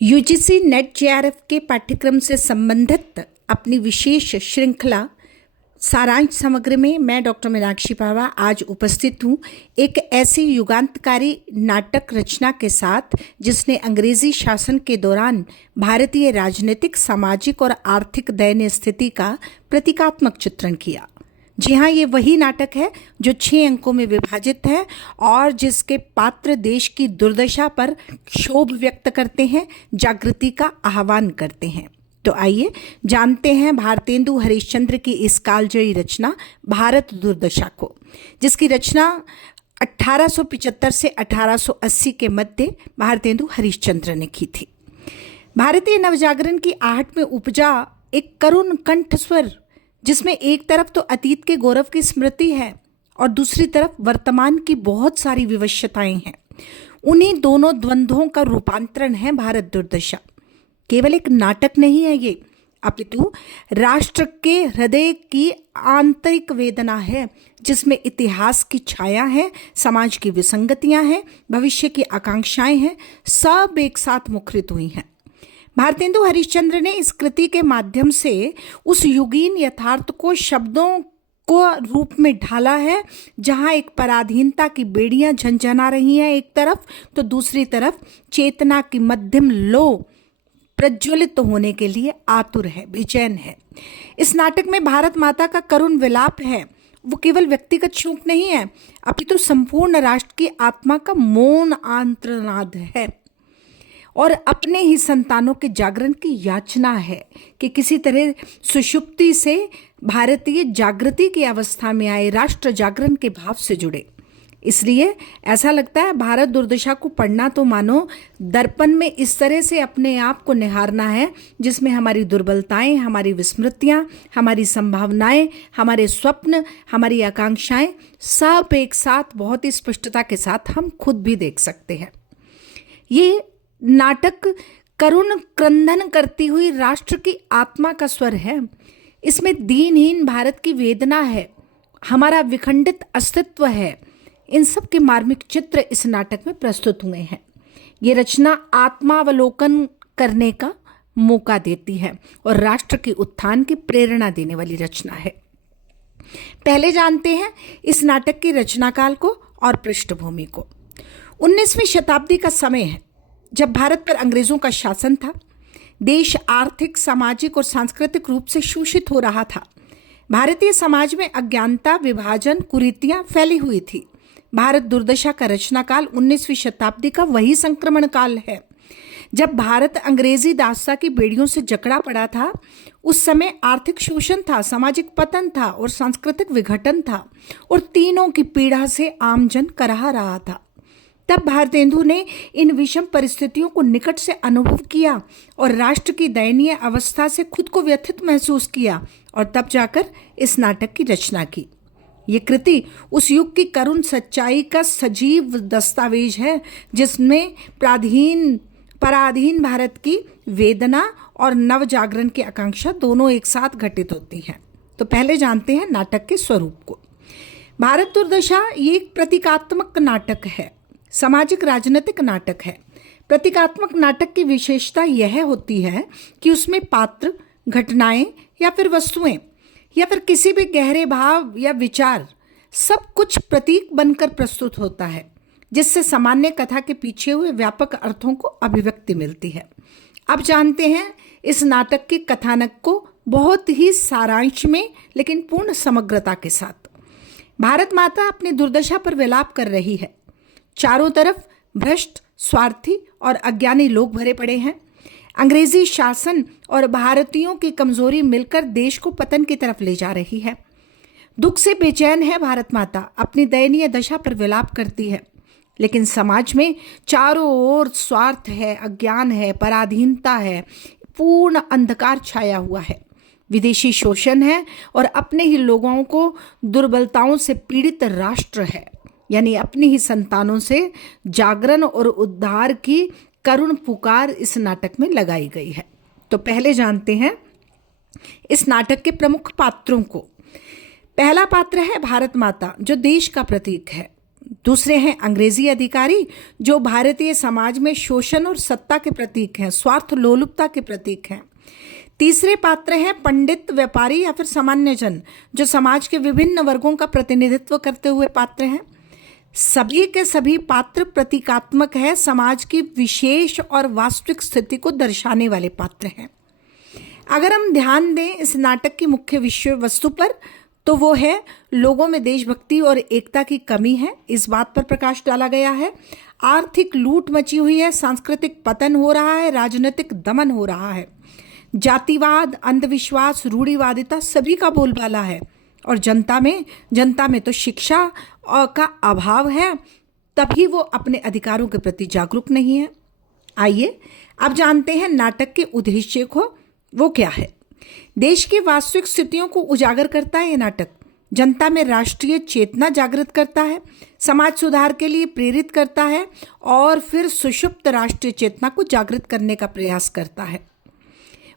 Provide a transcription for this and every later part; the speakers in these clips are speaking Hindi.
यूजीसी नेट जेआरएफ के पाठ्यक्रम से संबंधित अपनी विशेष श्रृंखला सारांश समग्र में मैं डॉक्टर मीनाक्षी पावा आज उपस्थित हूँ एक ऐसी युगांतकारी नाटक रचना के साथ जिसने अंग्रेजी शासन के दौरान भारतीय राजनीतिक, सामाजिक और आर्थिक दयनीय स्थिति का प्रतीकात्मक चित्रण किया। जी हाँ, ये वही नाटक है जो 6 अंकों में विभाजित है और जिसके पात्र देश की दुर्दशा पर क्षोभ व्यक्त करते हैं, जागृति का आह्वान करते हैं। तो आइए जानते हैं भारतेंदु हरिश्चंद्र की इस कालजयी रचना भारत दुर्दशा को, जिसकी रचना 1875 से 1880 के मध्य भारतेंदु हरिश्चंद्र ने की थी। भारतीय नवजागरण की आहट में उपजा एक करुण कंठस्वर, जिसमें एक तरफ तो अतीत के गौरव की स्मृति है और दूसरी तरफ वर्तमान की बहुत सारी विवशताएं हैं। उन्हीं दोनों द्वंद्वों का रूपांतरण है भारत दुर्दशा। केवल एक नाटक नहीं है ये, अपितु राष्ट्र के हृदय की आंतरिक वेदना है, जिसमें इतिहास की छाया है, समाज की विसंगतियां हैं, भविष्य की आकांक्षाएं हैं, सब एक साथ मुखरित हुई हैं। भारतेंदु हरिश्चंद्र ने इस कृति के माध्यम से उस युगीन यथार्थ को शब्दों को रूप में ढाला है, जहां एक पराधीनता की बेड़ियां झंझना रही हैं एक तरफ, तो दूसरी तरफ चेतना की मध्यम लो प्रज्वलित होने के लिए आतुर है, बेचैन है। इस नाटक में भारत माता का करुण विलाप है। वो केवल व्यक्तिगत शोक नहीं है, अपितु संपूर्ण राष्ट्र की आत्मा का मौन आंत्रनाद है और अपने ही संतानों के जागरण की याचना है कि किसी तरह सुषुप्ति से भारतीय जागृति की अवस्था में आए, राष्ट्र जागरण के भाव से जुड़े। इसलिए ऐसा लगता है भारत दुर्दशा को पढ़ना तो मानो दर्पण में इस तरह से अपने आप को निहारना है, जिसमें हमारी दुर्बलताएं, हमारी विस्मृतियां, हमारी संभावनाएं, हमारे स्वप्न, हमारी आकांक्षाएं सब एक साथ बहुत ही स्पष्टता के साथ हम खुद भी देख सकते हैं। ये नाटक करुण क्रंदन करती हुई राष्ट्र की आत्मा का स्वर है। इसमें दीनहीन भारत की वेदना है, हमारा विखंडित अस्तित्व है। इन सब के मार्मिक चित्र इस नाटक में प्रस्तुत हुए हैं। ये रचना आत्मावलोकन करने का मौका देती है और राष्ट्र के उत्थान की प्रेरणा देने वाली रचना है। पहले जानते हैं इस नाटक के रचनाकाल को और पृष्ठभूमि को। 19वीं शताब्दी का समय है, जब भारत पर अंग्रेजों का शासन था। देश आर्थिक, सामाजिक और सांस्कृतिक रूप से शोषित हो रहा था। भारतीय समाज में अज्ञानता, विभाजन, कुरीतियां फैली हुई थी। भारत दुर्दशा का रचनाकाल 19वीं शताब्दी का वही संक्रमण काल है जब भारत अंग्रेजी दास्ता की बेड़ियों से जकड़ा पड़ा था। उस समय आर्थिक शोषण था, सामाजिक पतन था और सांस्कृतिक विघटन था, और तीनों की पीड़ा से आमजन कराह रहा था। तब भारतेंदु ने इन विषम परिस्थितियों को निकट से अनुभव किया और राष्ट्र की दयनीय अवस्था से खुद को व्यथित महसूस किया, और तब जाकर इस नाटक की रचना की। ये कृति उस युग की करुण सच्चाई का सजीव दस्तावेज है, जिसमें पराधीन भारत की वेदना और नव जागरण की आकांक्षा दोनों एक साथ घटित होती हैं। तो पहले जानते हैं नाटक के स्वरूप को। भारत दुर्दशा ये एक प्रतीकात्मक नाटक है, सामाजिक राजनीतिक नाटक है। प्रतीकात्मक नाटक की विशेषता यह होती है कि उसमें पात्र, घटनाएं या फिर वस्तुएं या फिर किसी भी गहरे भाव या विचार, सब कुछ प्रतीक बनकर प्रस्तुत होता है, जिससे सामान्य कथा के पीछे हुए व्यापक अर्थों को अभिव्यक्ति मिलती है। अब जानते हैं इस नाटक के कथानक को बहुत ही सारांश में लेकिन पूर्ण समग्रता के साथ। भारत माता अपनी दुर्दशा पर विलाप कर रही है। चारों तरफ भ्रष्ट, स्वार्थी और अज्ञानी लोग भरे पड़े हैं। अंग्रेजी शासन और भारतीयों की कमजोरी मिलकर देश को पतन की तरफ ले जा रही है। दुख से बेचैन है भारत माता, अपनी दयनीय दशा पर विलाप करती है। लेकिन समाज में चारों ओर स्वार्थ है, अज्ञान है, पराधीनता है, पूर्ण अंधकार छाया हुआ है। विदेशी शोषण है और अपने ही लोगों को दुर्बलताओं से पीड़ित राष्ट्र है, यानी अपनी ही संतानों से जागरण और उद्धार की करुण पुकार इस नाटक में लगाई गई है। तो पहले जानते हैं इस नाटक के प्रमुख पात्रों को। पहला पात्र है भारत माता, जो देश का प्रतीक है। दूसरे हैं अंग्रेजी अधिकारी, जो भारतीय समाज में शोषण और सत्ता के प्रतीक हैं, स्वार्थ लोलुपता के प्रतीक हैं। तीसरे पात्र हैं पंडित, व्यापारी या फिर सामान्य जन, जो समाज के विभिन्न वर्गों का प्रतिनिधित्व करते हुए पात्र हैं। सभी के सभी पात्र प्रतीकात्मक है, समाज की विशेष और वास्तविक स्थिति को दर्शाने वाले पात्र हैं। अगर हम ध्यान दें इस नाटक की मुख्य विषय वस्तु पर, तो वो है लोगों में देशभक्ति और एकता की कमी है, इस बात पर प्रकाश डाला गया है। आर्थिक लूट मची हुई है, सांस्कृतिक पतन हो रहा है, राजनीतिक दमन हो रहा है, जातिवाद, अंधविश्वास, रूढ़िवादिता सभी का बोलबाला है, और जनता में तो शिक्षा का अभाव है, तभी वो अपने अधिकारों के प्रति जागरूक नहीं है। आइए अब जानते हैं नाटक के उद्देश्य को, वो क्या है। देश की वास्तविक स्थितियों को उजागर करता है ये नाटक, जनता में राष्ट्रीय चेतना जागृत करता है, समाज सुधार के लिए प्रेरित करता है, और फिर सुषुप्त राष्ट्रीय चेतना को जागृत करने का प्रयास करता है।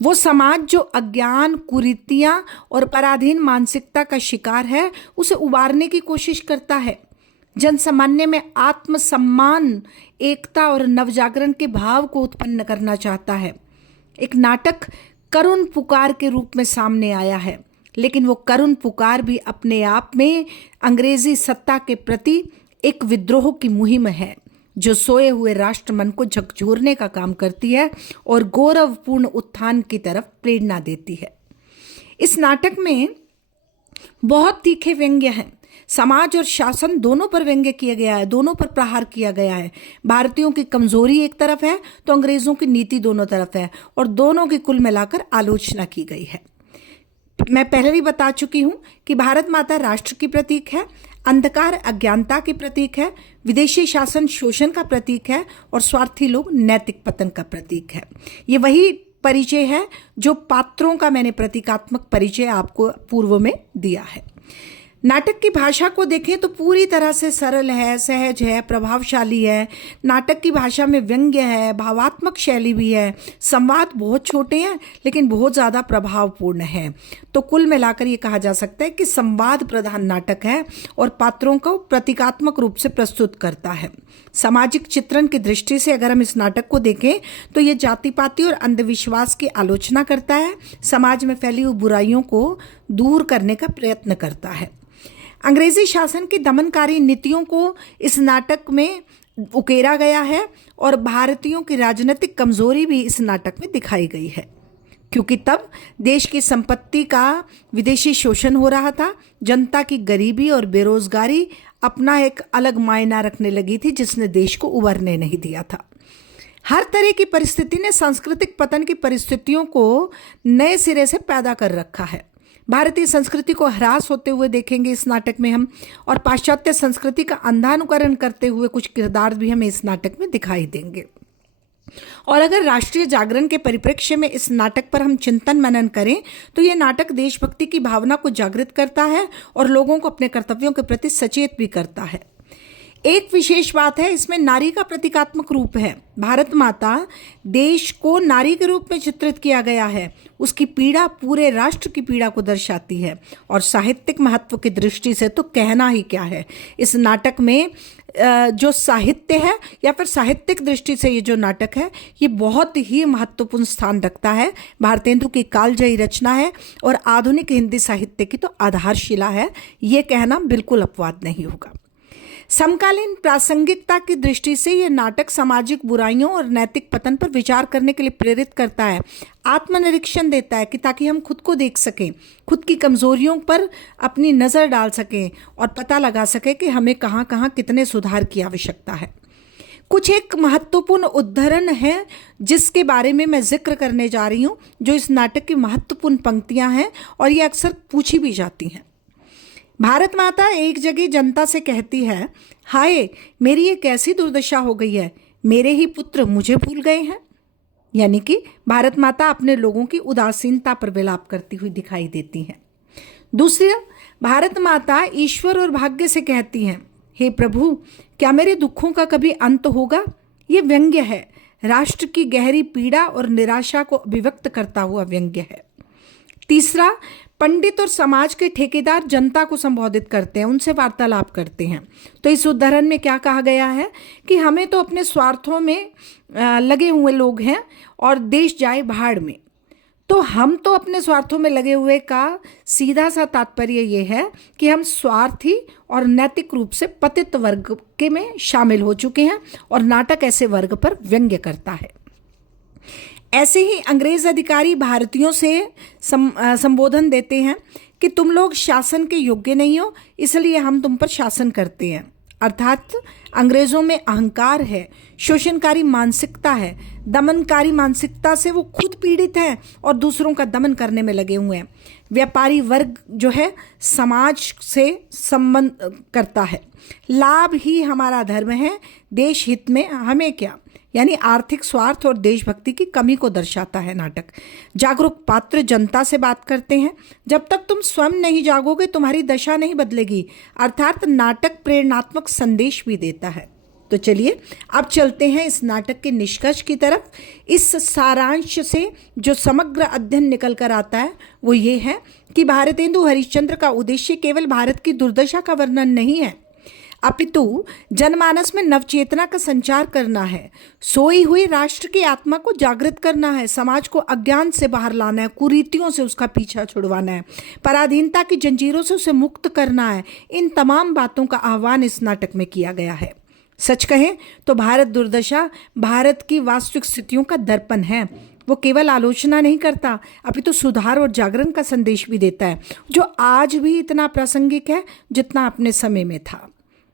वो समाज जो अज्ञान, कुरीतियाँ और पराधीन मानसिकता का शिकार है, उसे उबारने की कोशिश करता है। जनसामान्य में आत्मसम्मान, एकता और नवजागरण के भाव को उत्पन्न करना चाहता है। एक नाटक करुण पुकार के रूप में सामने आया है, लेकिन वो करुण पुकार भी अपने आप में अंग्रेजी सत्ता के प्रति एक विद्रोह की मुहिम है, जो सोए हुए राष्ट्र मन को झकझोरने का काम करती है और गौरवपूर्ण उत्थान की तरफ प्रेरणा देती है। इस नाटक में बहुत तीखे व्यंग्य हैं, समाज और शासन दोनों पर व्यंग्य किया गया है, दोनों पर प्रहार किया गया है। भारतीयों की कमजोरी एक तरफ है तो अंग्रेजों की नीति दोनों तरफ है, और दोनों की कुल मिलाकर आलोचना की गई है। मैं पहले भी बता चुकी हूँ कि भारत माता राष्ट्र की प्रतीक है, अंधकार अज्ञानता की प्रतीक है, विदेशी शासन शोषण का प्रतीक है, और स्वार्थी लोग नैतिक पतन का प्रतीक है। ये वही परिचय है जो पात्रों का मैंने प्रतीकात्मक परिचय आपको पूर्व में दिया है। नाटक की भाषा को देखें तो पूरी तरह से सरल है, सहज है, प्रभावशाली है। नाटक की भाषा में व्यंग्य है, भावात्मक शैली भी है, संवाद बहुत छोटे हैं लेकिन बहुत ज़्यादा प्रभावपूर्ण है। तो कुल मिलाकर ये कहा जा सकता है कि संवाद प्रधान नाटक है और पात्रों को प्रतीकात्मक रूप से प्रस्तुत करता है। सामाजिक चित्रण की दृष्टि से अगर हम इस नाटक को देखें तो ये जाति पाति और अंधविश्वास की आलोचना करता है, समाज में फैली हुई बुराइयों को दूर करने का प्रयत्न करता है। अंग्रेजी शासन की दमनकारी नीतियों को इस नाटक में उकेरा गया है, और भारतीयों की राजनीतिक कमजोरी भी इस नाटक में दिखाई गई है, क्योंकि तब देश की संपत्ति का विदेशी शोषण हो रहा था। जनता की गरीबी और बेरोजगारी अपना एक अलग मायना रखने लगी थी, जिसने देश को उभरने नहीं दिया था। हर तरह की परिस्थिति ने सांस्कृतिक पतन की परिस्थितियों को नए सिरे से पैदा कर रखा है। भारतीय संस्कृति को ह्रास होते हुए देखेंगे इस नाटक में हम, और पाश्चात्य संस्कृति का अंधानुकरण करते हुए कुछ किरदार भी हमें इस नाटक में दिखाई देंगे। और अगर राष्ट्रीय जागरण के परिप्रेक्ष्य में इस नाटक पर हम चिंतन मनन करें तो ये नाटक देशभक्ति की भावना को जागृत करता है और लोगों को अपने कर्तव्यों के प्रति सचेत भी करता है। एक विशेष बात है, इसमें नारी का प्रतीकात्मक रूप है। भारत माता देश को नारी के रूप में चित्रित किया गया है। उसकी पीड़ा पूरे राष्ट्र की पीड़ा को दर्शाती है, और साहित्यिक महत्व की दृष्टि से तो कहना ही क्या है। इस नाटक में जो साहित्य है या फिर साहित्यिक दृष्टि से ये जो नाटक है ये बहुत ही महत्वपूर्ण स्थान रखता है। भारतेंदु की कालजयी रचना है और आधुनिक हिंदी साहित्य की तो आधारशिला है, ये कहना बिल्कुल अपवाद नहीं होगा। समकालीन प्रासंगिकता की दृष्टि से यह नाटक सामाजिक बुराइयों और नैतिक पतन पर विचार करने के लिए प्रेरित करता है, आत्मनिरीक्षण देता है कि ताकि हम खुद को देख सकें, खुद की कमजोरियों पर अपनी नज़र डाल सकें और पता लगा सकें कि हमें कहाँ कहाँ कितने सुधार की आवश्यकता है। कुछ एक महत्वपूर्ण उद्धरण है जिसके बारे में मैं जिक्र करने जा रही हूँ, जो इस नाटक की महत्वपूर्ण पंक्तियाँ हैं और ये अक्सर पूछी भी जाती हैं। भारत माता एक जगह जनता से कहती है, हाय मेरी ये कैसी दुर्दशा हो गई है, मेरे ही पुत्र मुझे भूल गए हैं। यानी कि भारत माता अपने लोगों की उदासीनता पर विलाप करती हुई दिखाई देती हैं। दूसरा, भारत माता ईश्वर और भाग्य से कहती हैं, हे प्रभु क्या मेरे दुखों का कभी अंत होगा। ये व्यंग्य है, राष्ट्र की गहरी पीड़ा और निराशा को अभिव्यक्त करता हुआ व्यंग्य है। तीसरा, पंडित और समाज के ठेकेदार जनता को संबोधित करते हैं, उनसे वार्तालाप करते हैं। तो इस उदाहरण में क्या कहा गया है कि हमें तो अपने स्वार्थों में लगे हुए लोग हैं और देश जाए भाड़ में। तो हम तो अपने स्वार्थों में लगे हुए का सीधा सा तात्पर्य ये है कि हम स्वार्थी और नैतिक रूप से पतित वर्ग के में शामिल हो चुके हैं, और नाटक ऐसे वर्ग पर व्यंग्य करता है। ऐसे ही अंग्रेज अधिकारी भारतीयों से संबोधन देते हैं कि तुम लोग शासन के योग्य नहीं हो, इसलिए हम तुम पर शासन करते हैं। अर्थात अंग्रेजों में अहंकार है, शोषणकारी मानसिकता है, दमनकारी मानसिकता से वो खुद पीड़ित हैं और दूसरों का दमन करने में लगे हुए हैं। व्यापारी वर्ग जो है समाज से संबंध करता है, लाभ ही हमारा धर्म है, देश हित में हमें क्या, यानी आर्थिक स्वार्थ और देशभक्ति की कमी को दर्शाता है नाटक। जागरूक पात्र जनता से बात करते हैं, जब तक तुम स्वयं नहीं जागोगे तुम्हारी दशा नहीं बदलेगी। अर्थात नाटक प्रेरणात्मक संदेश भी देता है। तो चलिए अब चलते हैं इस नाटक के निष्कर्ष की तरफ। इस सारांश से जो समग्र अध्ययन निकल कर आता है वो ये है कि भारतेंदु हरिश्चंद्र का उद्देश्य केवल भारत की दुर्दशा का वर्णन नहीं है, अपितु जनमानस में नवचेतना का संचार करना है, सोई हुई राष्ट्र की आत्मा को जागृत करना है, समाज को अज्ञान से बाहर लाना है, कुरीतियों से उसका पीछा छुड़वाना है, पराधीनता की जंजीरों से उसे मुक्त करना है। इन तमाम बातों का आह्वान इस नाटक में किया गया है। सच कहें तो भारत दुर्दशा भारत की वास्तविक स्थितियों का दर्पण है। वो केवल आलोचना नहीं करता, अपितु सुधार और जागरण का संदेश भी देता है, जो आज भी इतना प्रासंगिक है जितना अपने समय में था।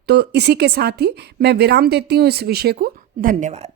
तो इसी के साथ ही मैं विराम देती हूँ इस विषय को। धन्यवाद।